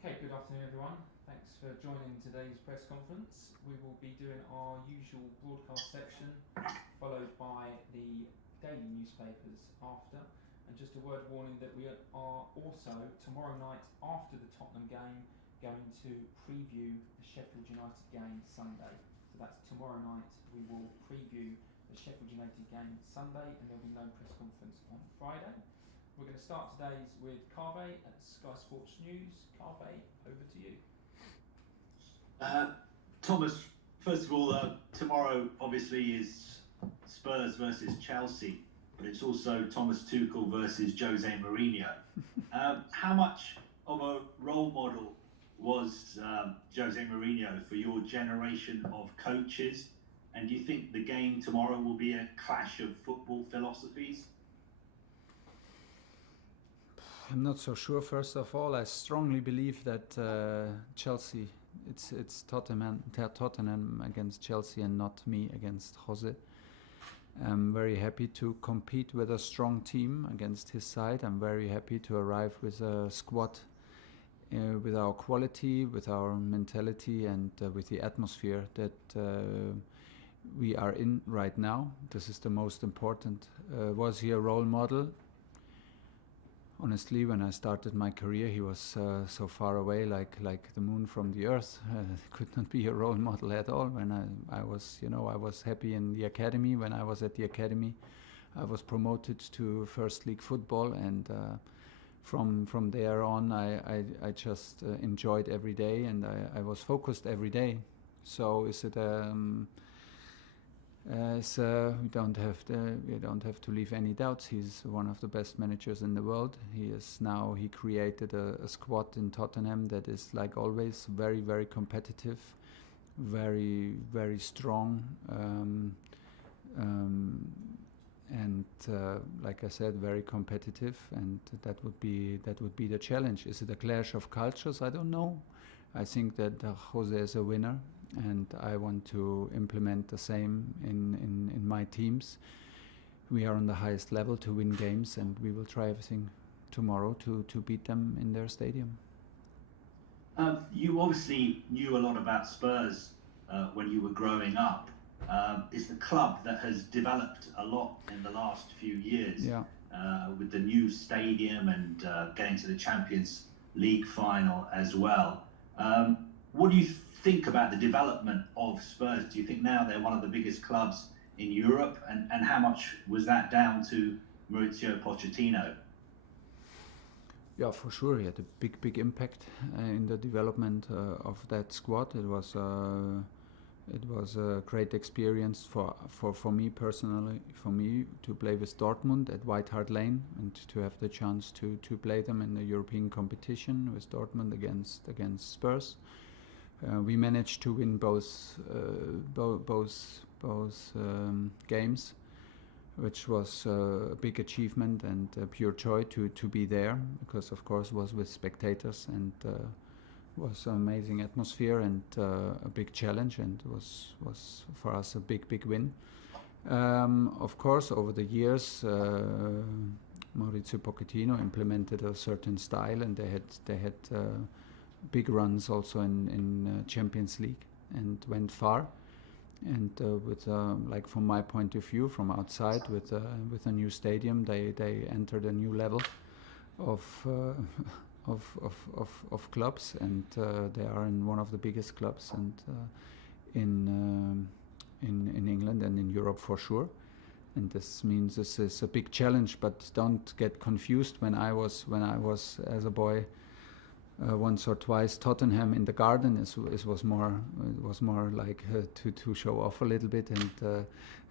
Okay, good afternoon everyone. Thanks for joining today's press conference. We will be doing our usual broadcast section, followed by the daily newspapers after. And just a word warning that we are also, tomorrow night after the Tottenham game, going to preview the Sheffield United game Sunday. So that's tomorrow night. We will preview the Sheffield United game Sunday, and there'll be no press conference on Friday. We're going to start today's with Carve at Sky Sports News. Carve, over to you. Thomas, first of all, tomorrow obviously is Spurs versus Chelsea, but it's also Thomas Tuchel versus Jose Mourinho. How much of a role model was Jose Mourinho for your generation of coaches? And do you think the game tomorrow will be a clash of football philosophies? I'm not so sure. First of all, I strongly believe that Chelsea, it's Tottenham against Chelsea and not me against Jose. I'm very happy to compete with a strong team against his side. I'm very happy to arrive with a squad with our quality, with our mentality, and with the atmosphere that we are in right now. This is the most important. Was he a role model? Honestly, when I started my career, he was so far away, like the moon from the earth. Could not be a role model at all. When I was happy in the academy. When I was at the academy, I was promoted to first league football, and from there on, I just enjoyed every day, and I was focused every day. So is it? We don't have to leave any doubts. He's one of the best managers in the world. He created a squad in Tottenham that is, like always, very, very competitive, very, very strong, and like I said, very competitive. And that would be the challenge. Is it a clash of cultures? I don't know. I think that Jose is a winner, and I want to implement the same in my teams. We are on the highest level to win games, and we will try everything tomorrow to beat them in their stadium. You obviously knew a lot about Spurs when you were growing up. It's the club that has developed a lot in the last few years, with the new stadium and getting to the Champions League final as well. What do you think about the development of Spurs? Do you think now they're one of the biggest clubs in Europe? And how much was that down to Mauricio Pochettino? Yeah, for sure. He had a big impact in the development of that squad. It was a great experience for me personally, for me to play with Dortmund at White Hart Lane and to have the chance to play them in the European competition with Dortmund against Spurs. We managed to win both games, which was a big achievement and a pure joy to be there, because of course was with spectators, and was an amazing atmosphere and a big challenge, and was for us a big win. Of course, over the years, Mauricio Pochettino implemented a certain style, and they had big runs also in Champions League and went far. And with like from my point of view, from outside, with a new stadium, they entered a new level of clubs, and they are in one of the biggest clubs, and in England and in Europe for sure. And this means this is a big challenge. But don't get confused. When I was as a boy, once or twice, Tottenham in the garden was more like to show off a little bit, and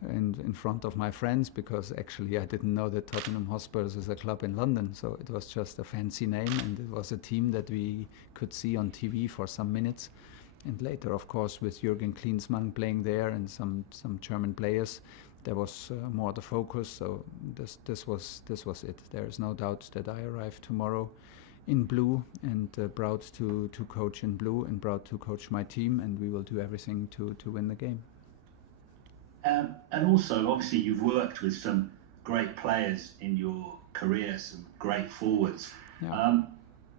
in front of my friends, because actually I didn't know that Tottenham Hotspur is a club in London, so it was just a fancy name, and it was a team that we could see on TV for some minutes, and later, of course, with Jürgen Klinsmann playing there and some German players, there was more the focus. So this was it. There is no doubt that I arrive tomorrow in blue, and proud to coach in blue, and proud to coach my team, and we will do everything to win the game. And also, obviously, you've worked with some great players in your career, some great forwards. Yeah.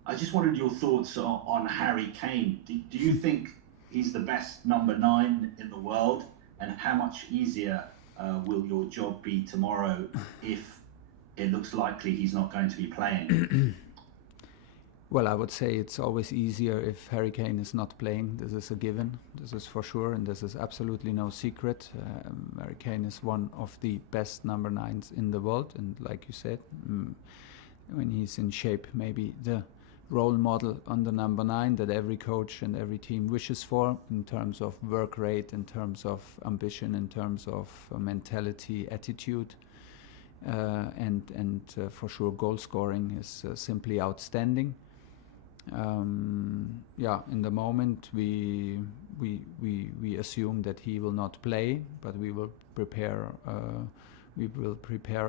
I just wanted your thoughts on Harry Kane. Do you think he's the best number 9 in the world? And how much easier will your job be tomorrow if it looks likely he's not going to be playing? Well, I would say it's always easier if Harry Kane is not playing. This is a given. This is for sure, and this is absolutely no secret. Harry Kane is one of the best number 9s in the world, and like you said, when he's in shape, maybe the role model on the number 9 that every coach and every team wishes for in terms of work rate, in terms of ambition, in terms of mentality, attitude, and for sure goal scoring is simply outstanding. In the moment we assume that he will not play, but we will prepare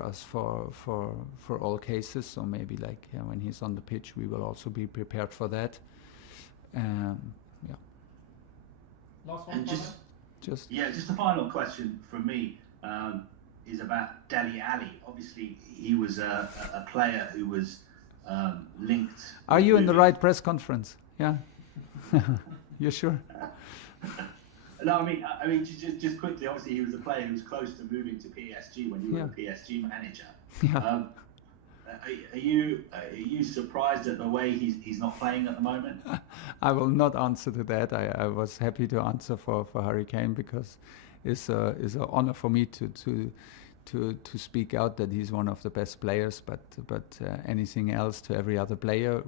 us for all cases. So maybe like when he's on the pitch, we will also be prepared for that. Last one. Just a final question from me is about Dele Alli. Obviously, he was a player who was linked. Are you in the right press conference? Yeah. You sure? No, I mean, just quickly. Obviously, he was a player who was close to moving to PSG when you were a PSG manager. Yeah. Are you surprised at the way he's not playing at the moment? I will not answer to that. I was happy to answer for Harry Kane because it's an honor for me to speak out that he's one of the best players. But anything else to every other player,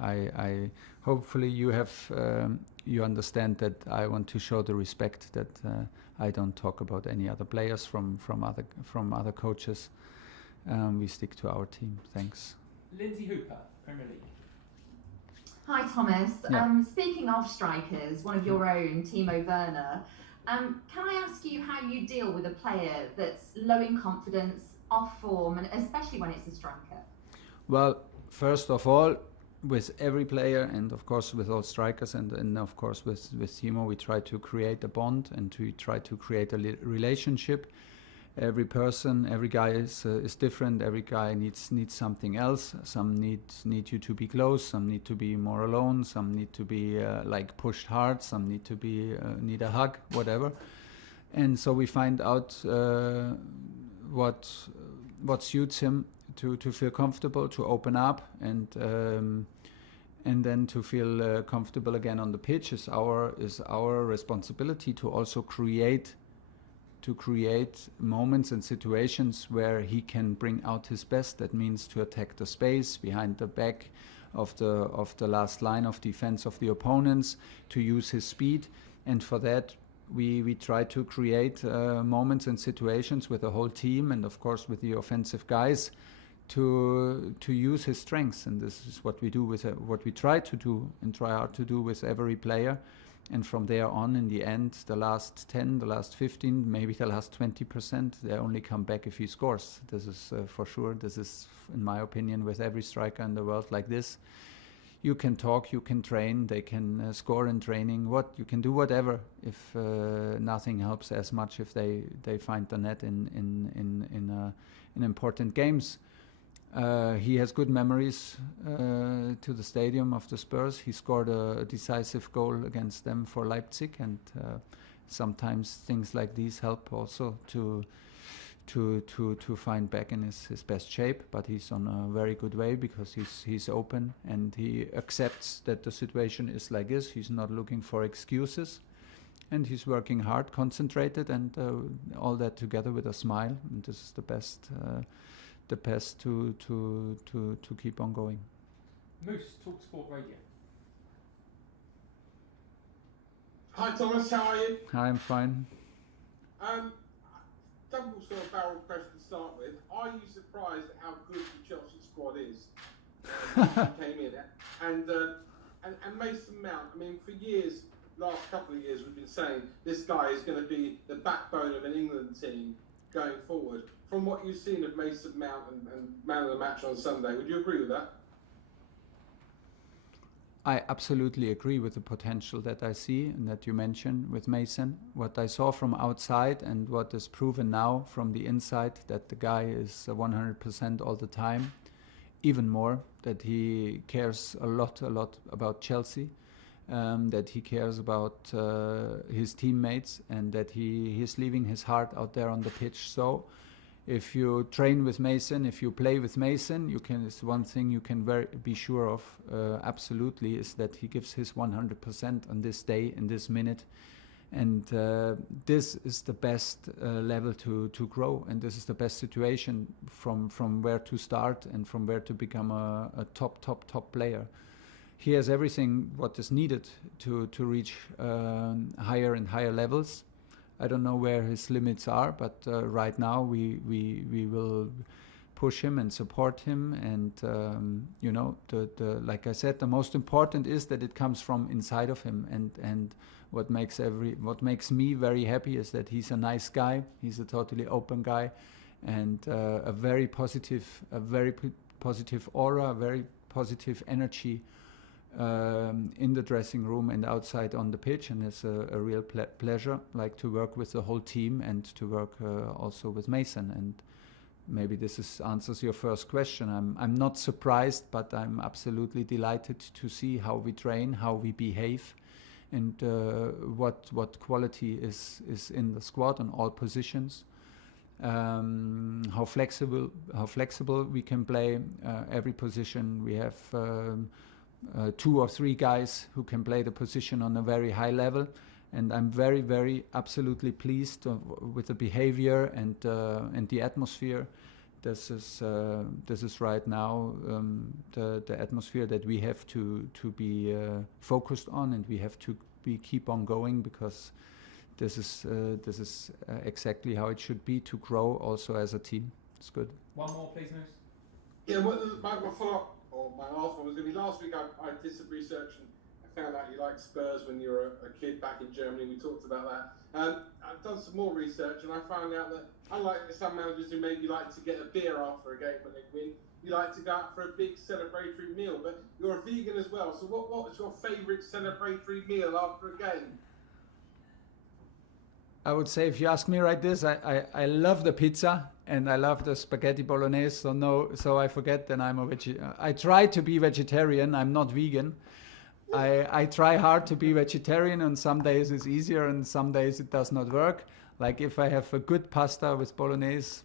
I hopefully you understand that I want to show the respect that I don't talk about any other players from other coaches. We stick to our team. Thanks. Lindsay Hooper, Premier League. Hi Thomas. Yeah. Speaking of strikers, one of your own, Timo Werner. Can I ask you how you deal with a player that's low in confidence, off form, and especially when it's a striker? Well, first of all, with every player, and of course with all strikers, and of course with Timo, we try to create a bond and we try to create a relationship. Every person, every guy is different. Every guy needs something else. Some need you to be close. Some need to be more alone. Some need to be like pushed hard. Some need to be need a hug, whatever. And so we find out what suits him to feel comfortable, to open up, and then to feel comfortable again on the pitch is our responsibility to also create moments and situations where he can bring out his best. That means to attack the space behind the back of the last line of defense of the opponents, to use his speed, and for that we try to create moments and situations with the whole team and of course with the offensive guys to use his strengths. And this is what we do with what we try to do and try hard to do with every player. And from there on, in the end, the last 10, the last 15, maybe the last 20%, they only come back if he scores. This is for sure. This is, in my opinion, with every striker in the world like this. You can talk, you can train, they can score in training. You can do whatever if nothing helps as much if they find the net in important games. He has good memories to the stadium of the Spurs. He scored a decisive goal against them for Leipzig, and sometimes things like these help also to find back in his best shape. But he's on a very good way because he's open and he accepts that the situation is like this. He's not looking for excuses, and he's working hard, concentrated, and all that together with a smile. And this is the best to keep on going. Moose, TalkSport Radio. Hi Thomas, how are you? Hi, I'm fine. Double sort of barrel question to start with. Are you surprised at how good the Chelsea squad is? He came in and Mason Mount. I mean, for years, last couple of years, we've been saying this guy is going to be the backbone of an England team going forward. From what you've seen of Mason Mount and man of the match on Sunday, would you agree with that? I absolutely agree with the potential that I see and that you mentioned with Mason. What I saw from outside and what is proven now from the inside, that the guy is 100% all the time, even more, that he cares a lot about Chelsea, that he cares about his teammates, and that he is leaving his heart out there on the pitch. So if you train with Mason, if you play with Mason, it's one thing you can be sure of, absolutely, is that he gives his 100% on this day, in this minute. And this is the best level to grow, and this is the best situation from where to start and from where to become a top player. He has everything what is needed to reach higher and higher levels. I don't know where his limits are, but right now we will push him and support him. And like I said, the most important is that it comes from inside of him. And what makes me very happy is that he's a nice guy. He's a totally open guy, and a very positive aura, a very positive energy in the dressing room and outside on the pitch, and it's a real pleasure, like, to work with the whole team and to work also with Mason. And maybe this answers your first question. I'm not surprised, but I'm absolutely delighted to see how we train, how we behave, and what quality is in the squad on all positions. How flexible we can play every position. We have 2 or 3 guys who can play the position on a very high level, and I'm very absolutely pleased with the behavior and the atmosphere. This is right now the atmosphere that we have to be focused on, and we have to keep on going, because this is exactly how it should be to grow also as a team. It's good. One more, please, Moose. Yeah, my follow-up, or my last one was going to be last week. I did some research and I found out you liked Spurs when you were a kid back in Germany. We talked about that. I've done some more research and I found out that, unlike some managers who maybe like to get a beer after a game when they win, you like to go out for a big celebratory meal. But you're a vegan as well, so what was your favourite celebratory meal after a game? I would say, if you ask me right this, I love the pizza and I love the spaghetti bolognese. So I forget that I'm a vegetarian. I try to be vegetarian. I'm not vegan. I try hard to be vegetarian, and some days it's easier and some days it does not work. Like if I have a good pasta with bolognese,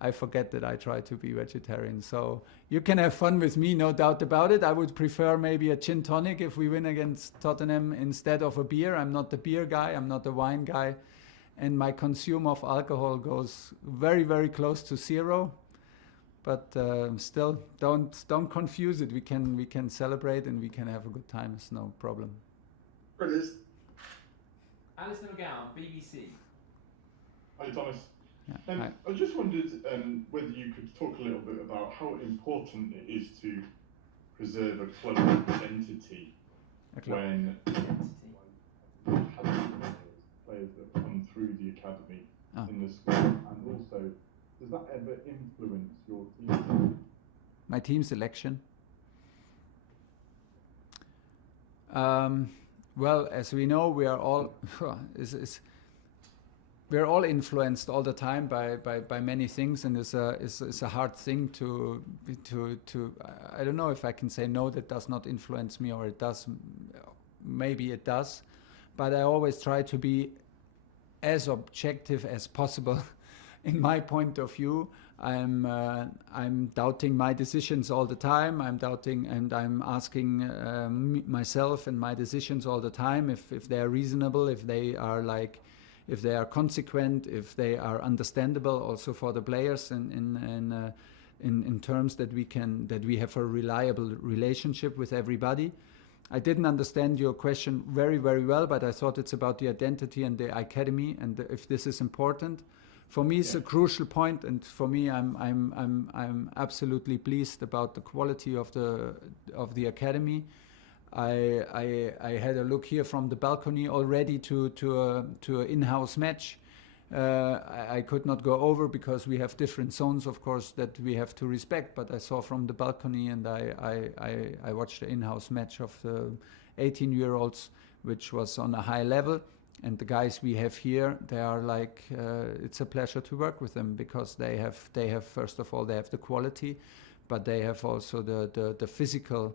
I forget that I try to be vegetarian. So you can have fun with me, no doubt about it. I would prefer maybe a gin tonic if we win against Tottenham instead of a beer. I'm not the beer guy. I'm not the wine guy. And my consume of alcohol goes very, very close to 0. But still, don't confuse it. We can celebrate and we can have a good time. It's no problem. Brilliant. Alistair McGowan, BBC. Hi, Thomas. Yeah, hi. I just wondered whether you could talk a little bit about how important it is to preserve a club identity when players that come through the academy in the squad, and also, does that ever influence your team? My team selection? Well, as we know, we are all we're all influenced all the time by many things, and it's a hard thing to I don't know if I can say no, that does not influence me, or it does. Maybe it does, but I always try to be as objective as possible. In my point of view, I'm doubting my decisions all the time. I'm doubting and I'm asking myself and my decisions all the time if they are reasonable, if they are consequent, if they are understandable also for the players, in terms that we have a reliable relationship with everybody. I didn't understand your question very, very well, but I thought it's about the identity and the academy, and if this is important. For me, it's a crucial point, and for me, I'm absolutely pleased about the quality of the academy. I had a look here from the balcony already to an in-house match. I could not go over because we have different zones, of course, that we have to respect. But I saw from the balcony, and I watched the in-house match of the 18-year-olds, which was on a high level. And the guys we have here, they are like, it's a pleasure to work with them, because they have first of all, they have the quality, but they have also the physical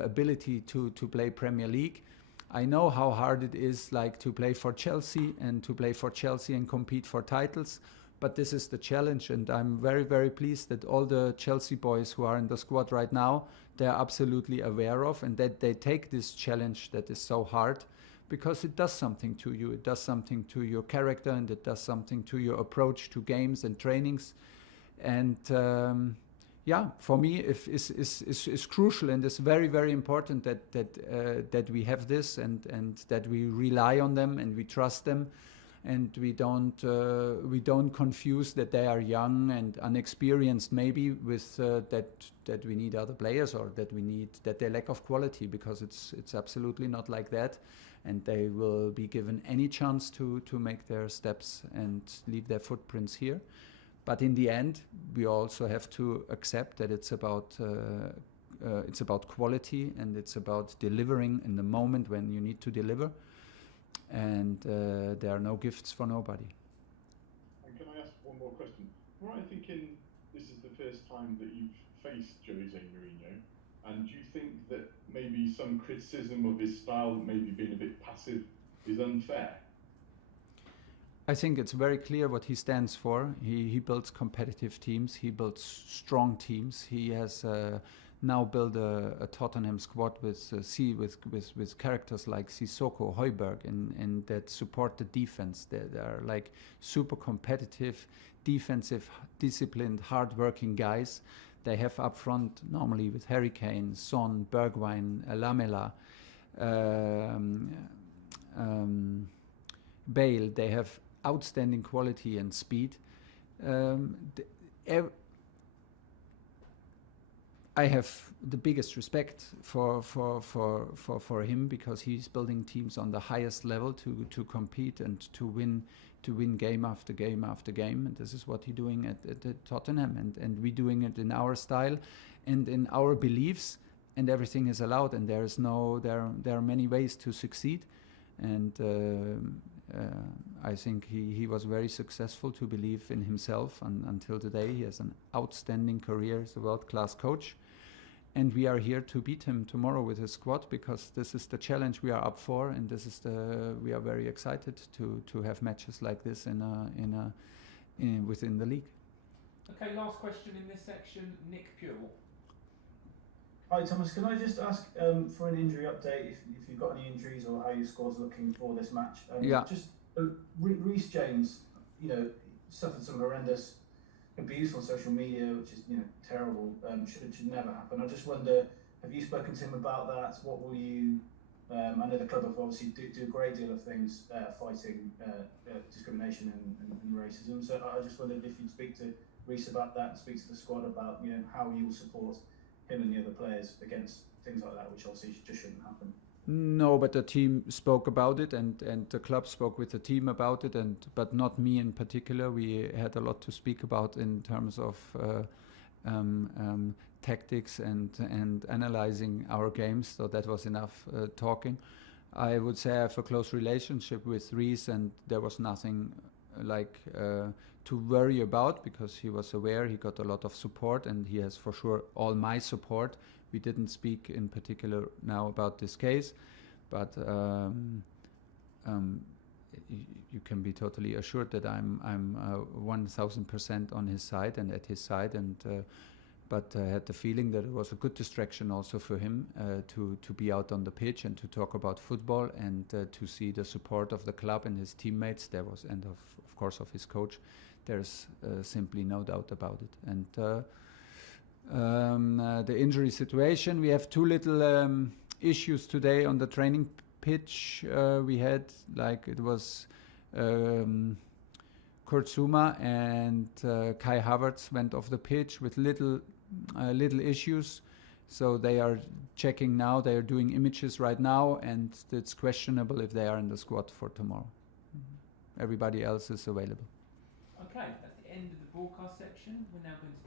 ability to play Premier League. I know how hard it is, like, to play for Chelsea and compete for titles, but this is the challenge, and I'm very, very pleased that all the Chelsea boys who are in the squad right now, they're absolutely aware of, and that they take this challenge that is so hard, because it does something to you. It does something to your character, and it does something to your approach to games and trainings. And for me, it's crucial, and it's very, very important that we have this, and that we rely on them and we trust them, and we don't confuse that they are young and unexperienced maybe with that we need other players, or that they lack of quality, because it's absolutely not like that, and they will be given any chance to make their steps and leave their footprints here. But in the end, we also have to accept that it's about quality, and it's about delivering in the moment when you need to deliver. And there are no gifts for nobody. And can I ask one more question? Am I right thinking this is the first time that you've faced Jose Mourinho? And do you think that maybe some criticism of his style, maybe being a bit passive, is unfair? I think it's very clear what he stands for. He builds competitive teams. He builds strong teams. He has now built a Tottenham squad with characters like Sissoko, Højbjerg, and that support the defense. They are like super competitive, defensive, disciplined, hard-working guys. They have up front normally with Harry Kane, Son, Bergwijn, Lamela, Bale. They have outstanding quality and speed. I have the biggest respect for him, because he's building teams on the highest level to compete and to win game after game after game, and this is what he's doing at Tottenham, and we're doing it in our style and in our beliefs, and everything is allowed, and there are many ways to succeed, and I think he was very successful to believe in himself until today. He has an outstanding career as a world-class coach, and we are here to beat him tomorrow with his squad, because this is the challenge we are up for, and we are very excited to have matches like this within the league. Okay, last question in this section, Nick Pure. Hi Thomas, can I just ask for an injury update, if you've got any injuries, or how your squad's looking for this match? Just Reece James, suffered some horrendous abuse on social media, which is terrible. Should never happen. I just wonder, have you spoken to him about that? What will you? I know the club have obviously do a great deal of things fighting discrimination and racism. So I just wondered if you'd speak to Reece about that, and speak to the squad about how you'll support him and the other players against things like that, which obviously just shouldn't happen. No, but the team spoke about it, and the club spoke with the team about it, but not me in particular. We had a lot to speak about in terms of tactics and analyzing our games, so that was enough talking. I would say I have a close relationship with Reece, and there was nothing to worry about, because he was aware, he got a lot of support, and he has for sure all my support. We didn't speak in particular now about this case, but you can be totally assured that I'm 1000% on his side and at his side, but I had the feeling that it was a good distraction also for him to be out on the pitch and to talk about football, and to see the support of the club and his teammates. There was, and of course of his coach. There's simply no doubt about it. And the injury situation, we have two little issues today on the training pitch. We had, it was Kurt Zouma and Kai Havertz went off the pitch with little issues. So they are checking now, they are doing images right now, and it's questionable if they are in the squad for tomorrow. Everybody else is available. Okay, that's the end of the broadcast section. We're now going to